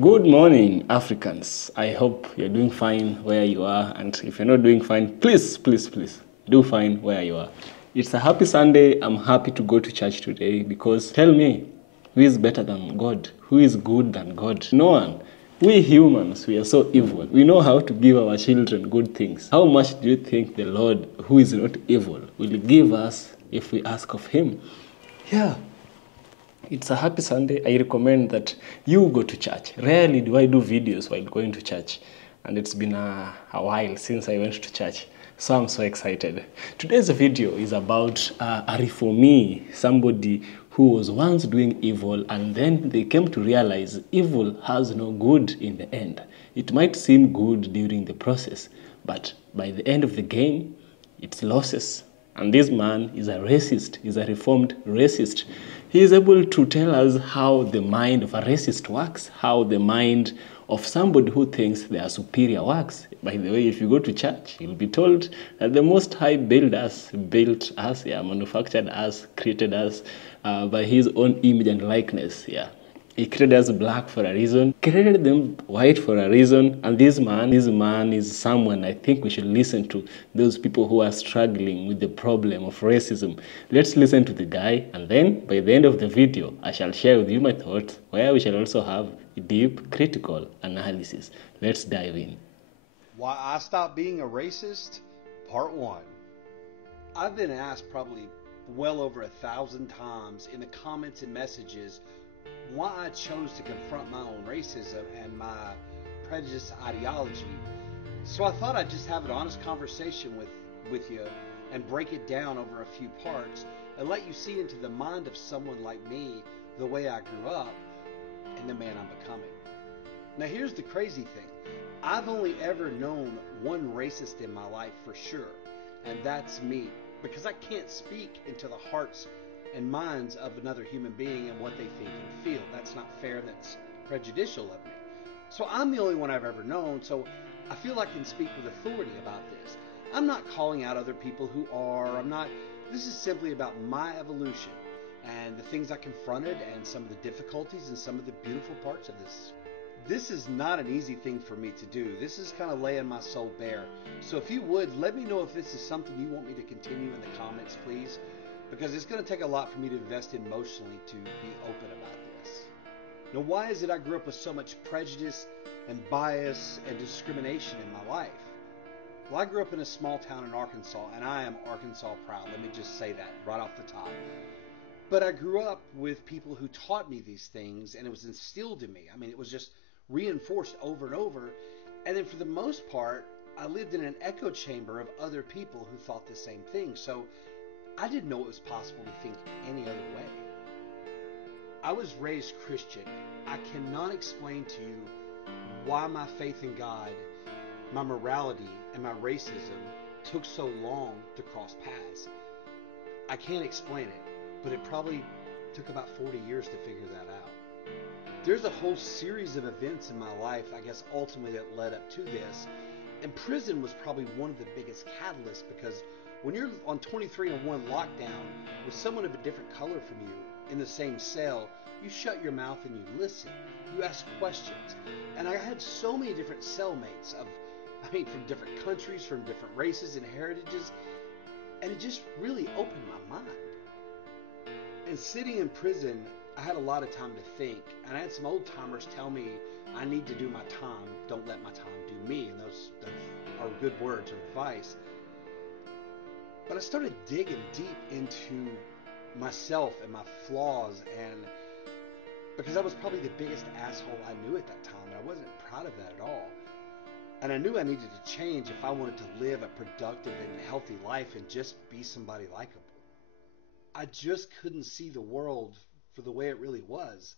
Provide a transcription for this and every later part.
Good morning, Africans. I hope you're doing fine where you are. And if you're not doing fine, please do fine where you are. It's a happy Sunday. I'm happy to go to church today because tell me, who is better than God? Who is good than God? No one. We humans, we are so evil. We know how to give our children good things. How much do you think the Lord, who is not evil, will give us if we ask of Him? Yeah. It's a happy Sunday. I recommend that you go to church. Rarely do I do videos while going to church. And it's been a while since I went to church. So I'm so excited. Today's video is about a reformee, somebody who was once doing evil and then they came to realize evil has no good in the end. It might seem good during the process, but by the end of the game, it's losses. And this man is a racist, is a reformed racist. He is able to tell us how the mind of a racist works, how the mind of somebody who thinks they are superior works. By the way, if you go to church, you'll be told that the Most High built us, manufactured us, created us by His own image and likeness. Yeah. He created us black for a reason, created them white for a reason, and this man is someone I think we should listen to, those people who are struggling with the problem of racism. Let's listen to the guy, and then by the end of the video, I shall share with you my thoughts, where we shall also have a deep, critical analysis. Let's dive in. Why I stopped being a racist, part 1. I've been asked probably well over 1,000 times in the comments and messages why I chose to confront my own racism and my prejudice ideology. So I thought I'd just have an honest conversation with you and break it down over a few parts and let you see into the mind of someone like me, the way I grew up, and the man I'm becoming. Now here's the crazy thing. I've only ever known one racist in my life for sure, and that's me, because I can't speak into the hearts and minds of another human being and what they think and feel. That's not fair. That's prejudicial of me. So I'm the only one I've ever known, so I feel I can speak with authority about this. I'm not calling out other people who are. This is simply about my evolution and the things I confronted and some of the difficulties and some of the beautiful parts of this. This is not an easy thing for me to do. This is kind of laying my soul bare. So if you would, let me know if this is something you want me to continue in the comments, please. Because it's going to take a lot for me to invest emotionally to be open about this. Now, why is it I grew up with so much prejudice and bias and discrimination in my life? Well, I grew up in a small town in Arkansas, and I am Arkansas proud. Let me just say that right off the top. But I grew up with people who taught me these things, and it was instilled in me. I mean, it was just reinforced over and over. And then for the most part, I lived in an echo chamber of other people who thought the same thing. So I didn't know it was possible to think any other way. I was raised Christian. I cannot explain to you why my faith in God, my morality, and my racism took so long to cross paths. I can't explain it, but it probably took about 40 years to figure that out. There's a whole series of events in my life, I guess, ultimately that led up to this. And prison was probably one of the biggest catalysts, because when you're on 23-1 lockdown with someone of a different color from you in the same cell, you shut your mouth and you listen. You ask questions. And I had so many different cellmates from different countries, from different races and heritages. And it just really opened my mind. And sitting in prison, I had a lot of time to think. And I had some old timers tell me, I need to do my time. Don't let my time do me. And those are good words of advice. But I started digging deep into myself and my flaws, and because I was probably the biggest asshole I knew at that time, and I wasn't proud of that at all. And I knew I needed to change if I wanted to live a productive and healthy life and just be somebody likable. I just couldn't see the world for the way it really was.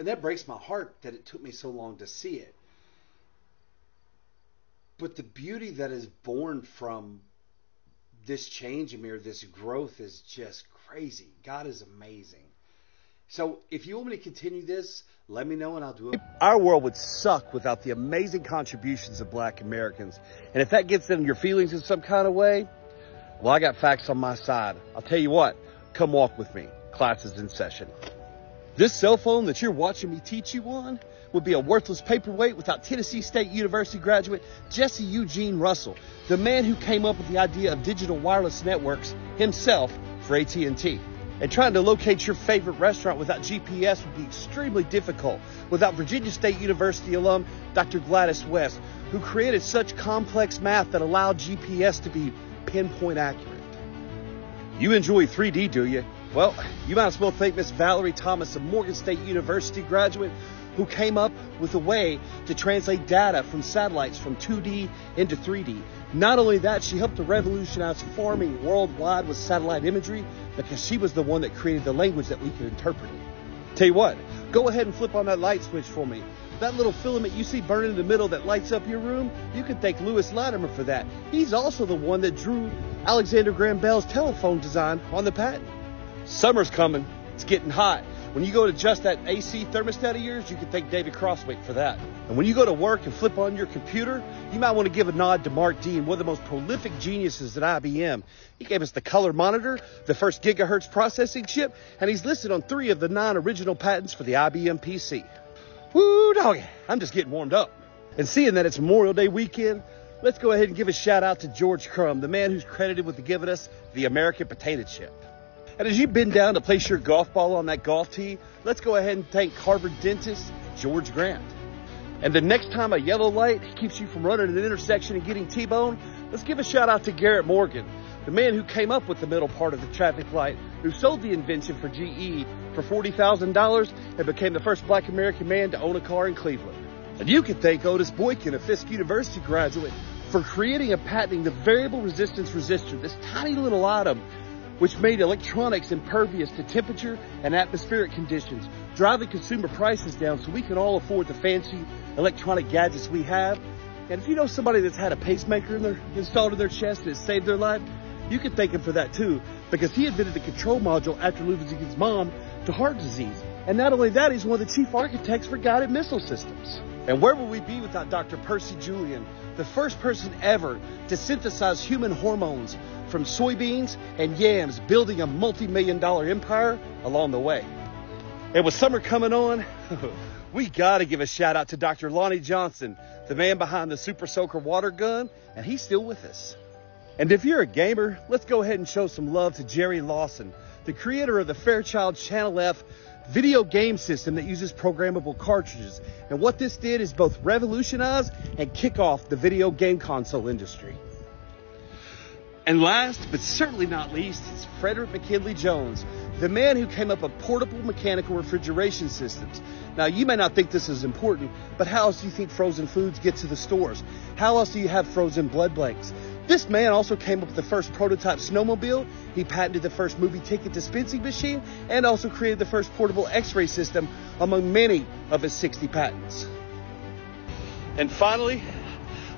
And that breaks my heart that it took me so long to see it. But the beauty that is born from this change in me, or this growth, is just crazy. God is amazing. So if you want me to continue this, let me know and I'll do it. Our world would suck without the amazing contributions of Black Americans. And if that gets in your feelings in some kind of way, well, I got facts on my side. I'll tell you what, come walk with me. Class is in session. This cell phone that you're watching me teach you on, would be a worthless paperweight without Tennessee State University graduate Jesse Eugene Russell, the man who came up with the idea of digital wireless networks himself for AT&T. And trying to locate your favorite restaurant without GPS would be extremely difficult without Virginia State University alum Dr. Gladys West, who created such complex math that allowed GPS to be pinpoint accurate. You enjoy 3D, do you? Well, you might as well thank Miss Valerie Thomas, a Morgan State University graduate who came up with a way to translate data from satellites from 2D into 3D. Not only that, she helped to revolutionize farming worldwide with satellite imagery because she was the one that created the language that we could interpret it. Tell you what, go ahead and flip on that light switch for me. That little filament you see burning in the middle that lights up your room, you can thank Louis Latimer for that. He's also the one that drew Alexander Graham Bell's telephone design on the patent. Summer's coming. It's getting hot. When you go to adjust that AC thermostat of yours, you can thank David Crosswick for that. And when you go to work and flip on your computer, you might want to give a nod to Mark Dean, one of the most prolific geniuses at IBM. He gave us the color monitor, the first gigahertz processing chip, and he's listed on 3 of the 9 original patents for the IBM PC. Woo, doggy, I'm just getting warmed up. And seeing that it's Memorial Day weekend, let's go ahead and give a shout out to George Crumb, the man who's credited with giving us the American potato chip. And as you bend down to place your golf ball on that golf tee, let's go ahead and thank Harvard dentist George Grant. And the next time a yellow light keeps you from running an intersection and getting T-boned, let's give a shout out to Garrett Morgan, the man who came up with the middle part of the traffic light, who sold the invention for GE for $40,000 and became the first black American man to own a car in Cleveland. And you can thank Otis Boykin, a Fisk University graduate, for creating and patenting the variable resistance resistor, this tiny little item which made electronics impervious to temperature and atmospheric conditions, driving consumer prices down so we can all afford the fancy electronic gadgets we have. And if you know somebody that's had a pacemaker installed in their chest and it saved their life, you can thank him for that too, because he invented the control module after losing his mom to heart disease. And not only that, he's one of the chief architects for guided missile systems. And where would we be without Dr. Percy Julian, the first person ever to synthesize human hormones from soybeans and yams, building a multi-million-dollar empire along the way. And with summer coming on, we gotta give a shout out to Dr. Lonnie Johnson, the man behind the Super Soaker water gun, and he's still with us. And if you're a gamer, let's go ahead and show some love to Jerry Lawson, the creator of the Fairchild Channel F video game system that uses programmable cartridges. And what this did is both revolutionize and kick off the video game console industry. And last, but certainly not least, is Frederick McKinley Jones, the man who came up with portable mechanical refrigeration systems. Now, you may not think this is important, but how else do you think frozen foods get to the stores? How else do you have frozen blood blanks? This man also came up with the first prototype snowmobile. He patented the first movie ticket dispensing machine and also created the first portable x-ray system among many of his 60 patents. And finally,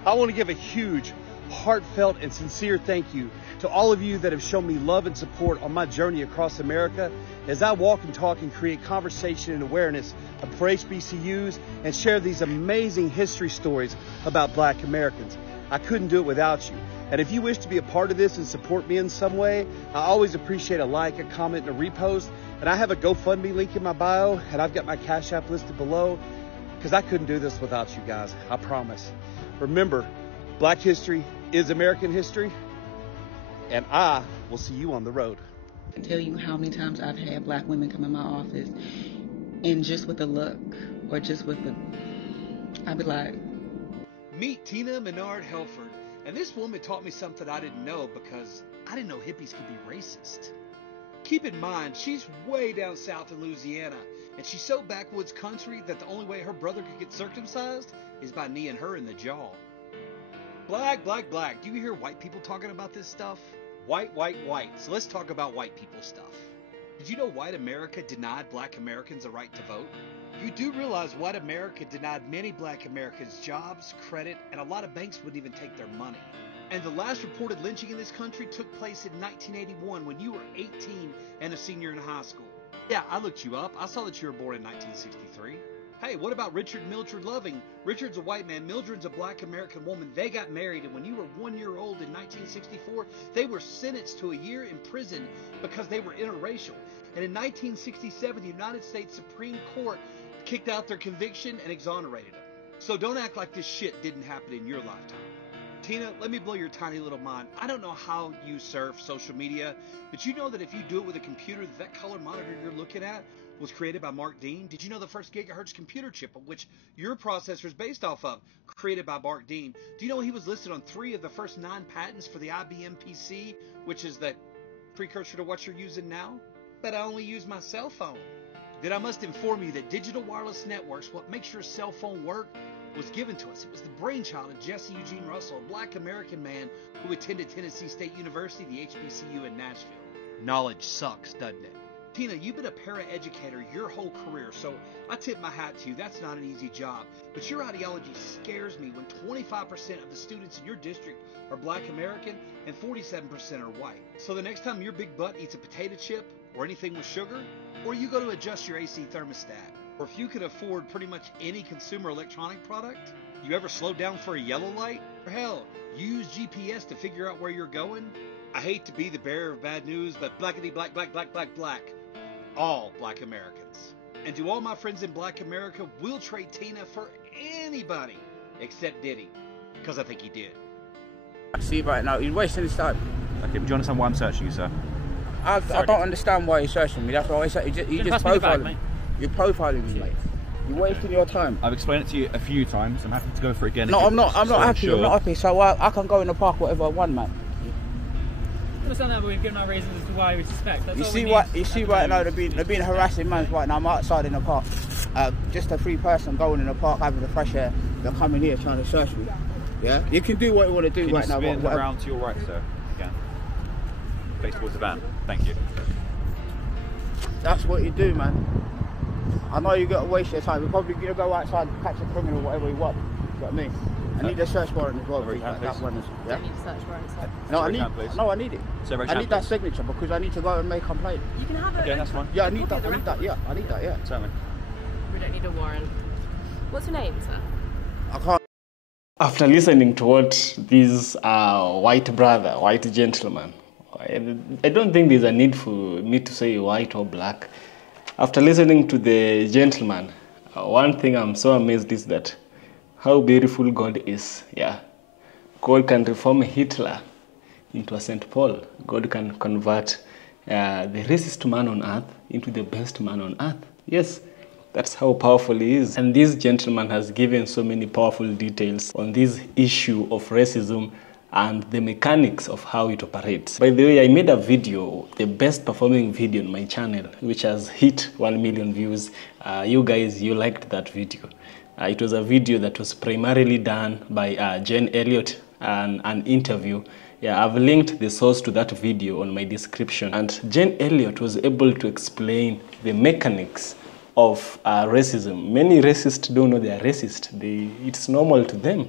I want to give a huge, heartfelt and sincere thank you to all of you that have shown me love and support on my journey across America as I walk and talk and create conversation and awareness for HBCUs and share these amazing history stories about Black Americans. I couldn't do it without you. And if you wish to be a part of this and support me in some way, I always appreciate a like, a comment, and a repost. And I have a GoFundMe link in my bio, and I've got my Cash App listed below, because I couldn't do this without you guys, I promise. Remember, Black history is American history, and I will see you on the road. I can tell you how many times I've had Black women come in my office, and just with a look, or just with the, I'd be like, Meet Tina Menard Helford. And this woman taught me something I didn't know, because I didn't know hippies could be racist. Keep in mind, she's way down south in Louisiana, and she's so backwoods country that the only way her brother could get circumcised is by kneeing her in the jaw. Black, black, black. Do you hear white people talking about this stuff? White, white, white. So let's talk about white people stuff. Did you know white America denied Black Americans the right to vote? You do realize white America denied many Black Americans jobs, credit, and a lot of banks wouldn't even take their money. And the last reported lynching in this country took place in 1981 when you were 18 and a senior in high school. Yeah, I looked you up. I saw that you were born in 1963. Hey, what about Richard and Mildred Loving? Richard's a white man, Mildred's a Black American woman. They got married, and when you were 1 year old in 1964, they were sentenced to a year in prison because they were interracial. And in 1967, the United States Supreme Court kicked out their conviction and exonerated them. So don't act like this shit didn't happen in your lifetime. Tina, let me blow your tiny little mind. I don't know how you surf social media, but you know that if you do it with a computer, that color monitor you're looking at was created by Mark Dean. Did you know the first gigahertz computer chip, which your processor is based off of, created by Mark Dean? Do you know he was listed on 3 of the first 9 patents for the IBM PC, which is the precursor to what you're using now? But I only use my cell phone. Then I must inform you that digital wireless networks, what makes your cell phone work, was given to us. It was the brainchild of Jesse Eugene Russell, a black American man who attended Tennessee State University, the HBCU in Nashville. Knowledge sucks, doesn't it? Tina, you've been a paraeducator your whole career, so I tip my hat to you. That's not an easy job. But your ideology scares me when 25% of the students in your district are black American and 47% are white. So the next time your big butt eats a potato chip or anything with sugar, or you go to adjust your AC thermostat, or if you could afford pretty much any consumer electronic product, you ever slow down for a yellow light? Or hell, use GPS to figure out where you're going? I hate to be the bearer of bad news, but blackity black, black, black, black, black. All black Americans. And to all my friends in black America, we'll trade Tina for anybody except Diddy. Because I think he did. I see right now, you're wasting his time. Okay, but do you understand why I'm searching you, sir? I don't understand why you're searching me. That's why I said you just profiling me. You're profiling me, mate. You're wasting your time. I've explained it to you a few times. I'm happy to go for it again. No, I'm not happy. Sure. I'm not happy. So I can go in the park whatever I want, man. I understand that, but we've given our reasons as to why we suspect. That's you see right now, they've been harassing man right now. I'm outside in the park. Just a free person going in the park having the fresh air. They're coming here trying to search me. Yeah, you can do what you want to do right now. Can you spin around to your right, sir? Again. Face towards the van. Thank you. That's what you do, man. I know you got to waste your time. You're probably going to go outside and catch a criminal, whatever you want. You know what I mean? I need a search warrant as well. That one is, yeah? I need a search warrant, sir. No, I need it. I need that signature because I need to go and make a complaint. You can have it. Yeah, that's fine. Yeah, I need that. Yeah, I need that. Yeah. Certainly. We don't need a warrant. What's your name, sir? I can't. After listening to what this white gentleman, I don't think there's a need for me to say white or black. After listening to the gentleman, one thing I'm so amazed is that how beautiful God is. Yeah, God can reform Hitler into a St. Paul. God can convert the racist man on earth into the best man on earth. Yes, that's how powerful he is. And this gentleman has given so many powerful details on this issue of racism and the mechanics of how it operates. By the way, I made a video, the best performing video on my channel, which has hit 1 million views. You guys, you liked that video. It was a video that was primarily done by Jane Elliott, an interview. Yeah, I've linked the source to that video on my description. And Jane Elliott was able to explain the mechanics of racism. Many racists don't know they are racist. It's normal to them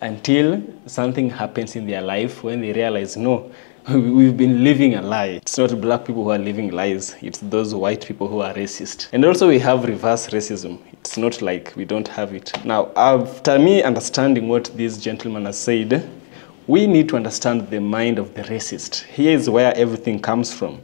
until something happens in their life when they realize, no, we've been living a lie. It's not black people who are living lies. It's those white people who are racist. And also we have reverse racism. It's not like we don't have it. Now, after me understanding what this gentleman has said, we need to understand the mind of the racist. Here is where everything comes from.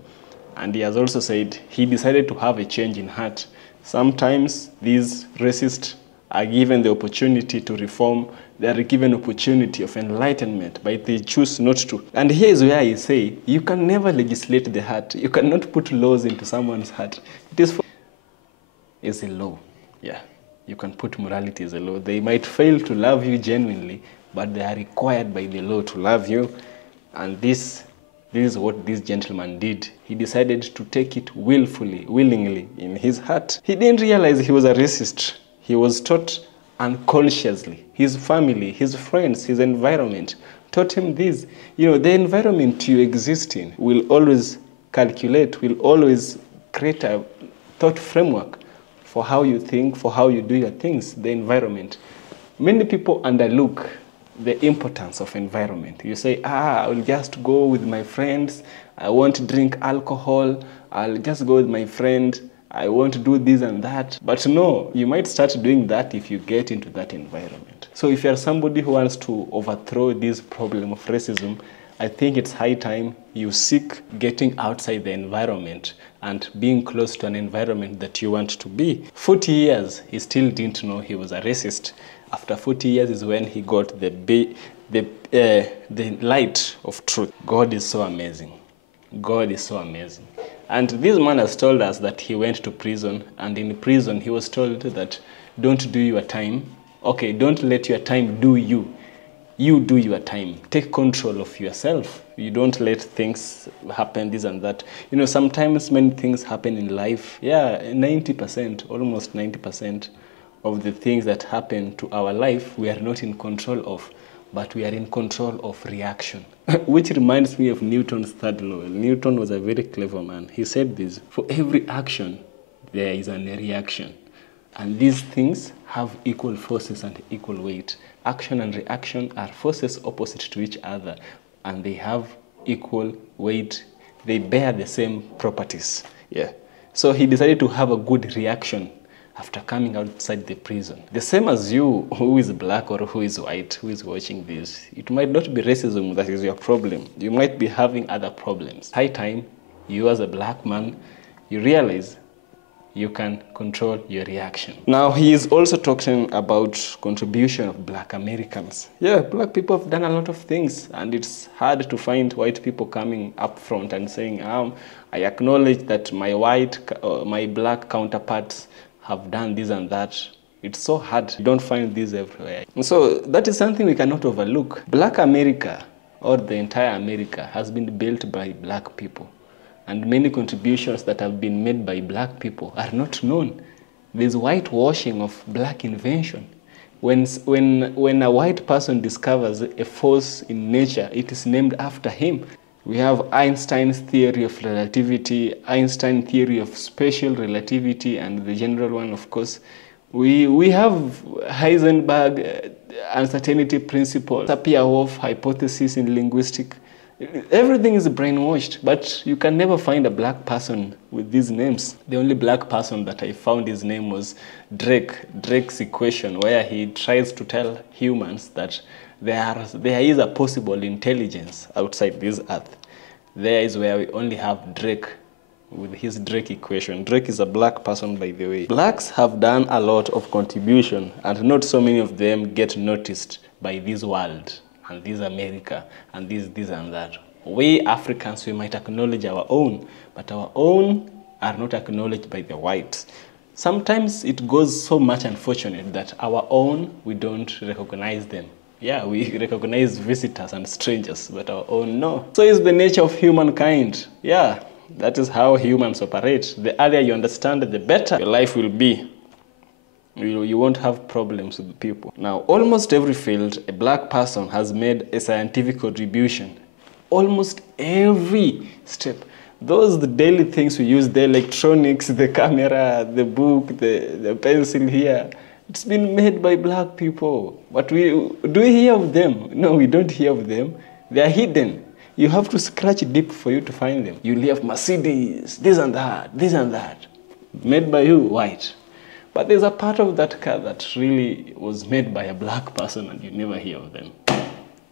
And he has also said he decided to have a change in heart. Sometimes these racists are given the opportunity to reform. They are given opportunity of enlightenment, but they choose not to. And here is where I say, you can never legislate the heart. You cannot put laws into someone's heart. It is a law. Yeah, you can put morality as a law. They might fail to love you genuinely, but they are required by the law to love you. And this is what this gentleman did. He decided to take it willingly in his heart. He didn't realize he was a racist. He was taught unconsciously. His family, his friends, his environment taught him this. You know, the environment you exist in will always calculate, will always create a thought framework for how you think, for how you do your things, the environment. Many people underlook the importance of environment. You say, I'll just go with my friends. I won't drink alcohol. I'll just go with my friend. I won't do this and that. But no, you might start doing that if you get into that environment. So if you're somebody who wants to overthrow this problem of racism, I think it's high time you seek getting outside the environment and being close to an environment that you want to be. 40 years, he still didn't know he was a racist. After 40 years is when he got the light of truth. God is so amazing. God is so amazing. And this man has told us that he went to prison, and in prison he was told that don't do your time. Okay, don't let your time do you. You do your time. Take control of yourself. You don't let things happen, this and that. You know, sometimes many things happen in life. Yeah, 90%, almost 90% of the things that happen to our life, we are not in control of, but we are in control of reaction. Which reminds me of Newton's third law. Newton was a very clever man. He said this: for every action, there is a reaction. And these things have equal forces and equal weight. Action and reaction are forces opposite to each other, and they have equal weight. They bear the same properties. Yeah. So he decided to have a good reaction after coming outside the prison. The same as you, who is black or who is white, who is watching this. It might not be racism that is your problem. You might be having other problems. High time, you as a black man, you realize you can control your reaction. Now, he is also talking about contribution of black Americans. Yeah, black people have done a lot of things, and it's hard to find white people coming up front and saying, I acknowledge that my black counterparts have done this and that. It's so hard. You don't find this everywhere. And so that is something we cannot overlook. Black America, or the entire America, has been built by black people. And many contributions that have been made by black people are not known. There's whitewashing of black invention. When a white person discovers a force in nature, it is named after him. We have Einstein's theory of relativity, Einstein's theory of special relativity, and the general one, of course. We have Heisenberg uncertainty principle, Sapir-Whorf hypothesis in linguistics. Everything is brainwashed, but you can never find a black person with these names. The only black person that I found his name was Drake's equation, where he tries to tell humans that there is a possible intelligence outside this earth. There is where we only have Drake with his Drake equation. Drake is a black person, by the way. Blacks have done a lot of contribution, and not so many of them get noticed by this world and this America and this and that. We Africans, we might acknowledge our own, but our own are not acknowledged by the whites. Sometimes it goes so much unfortunate that our own, we don't recognize them. Yeah, we recognize visitors and strangers, but our own, no. So is the nature of humankind. Yeah, that is how humans operate. The earlier you understand it, the better your life will be. You won't have problems with people. Now, almost every field, a black person has made a scientific contribution. Almost every step. Those the daily things we use, the electronics, the camera, the book, the pencil here. It's been made by black people. But do we hear of them? No, we don't hear of them. They are hidden. You have to scratch deep for you to find them. You hear of Mercedes, this and that, this and that. Made by who? White. But there's a part of that car that really was made by a black person and you never hear of them.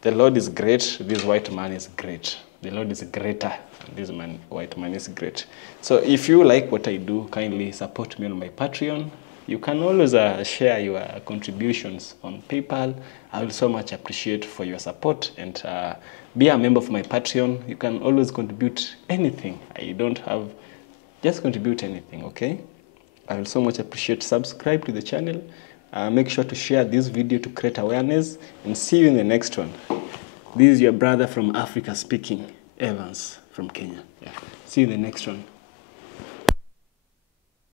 The Lord is great. This white man is great. The Lord is greater. This white man is great. So if you like what I do, kindly support me on my Patreon. You can always share your contributions on PayPal. I will so much appreciate for your support, and be a member of my Patreon. You can always contribute anything. I don't have, just contribute anything, okay? I will so much appreciate. Subscribe to the channel. Make sure to share this video to create awareness, and see you in the next one. This is your brother from Africa speaking, Evans from Kenya. Yeah. See you in the next one.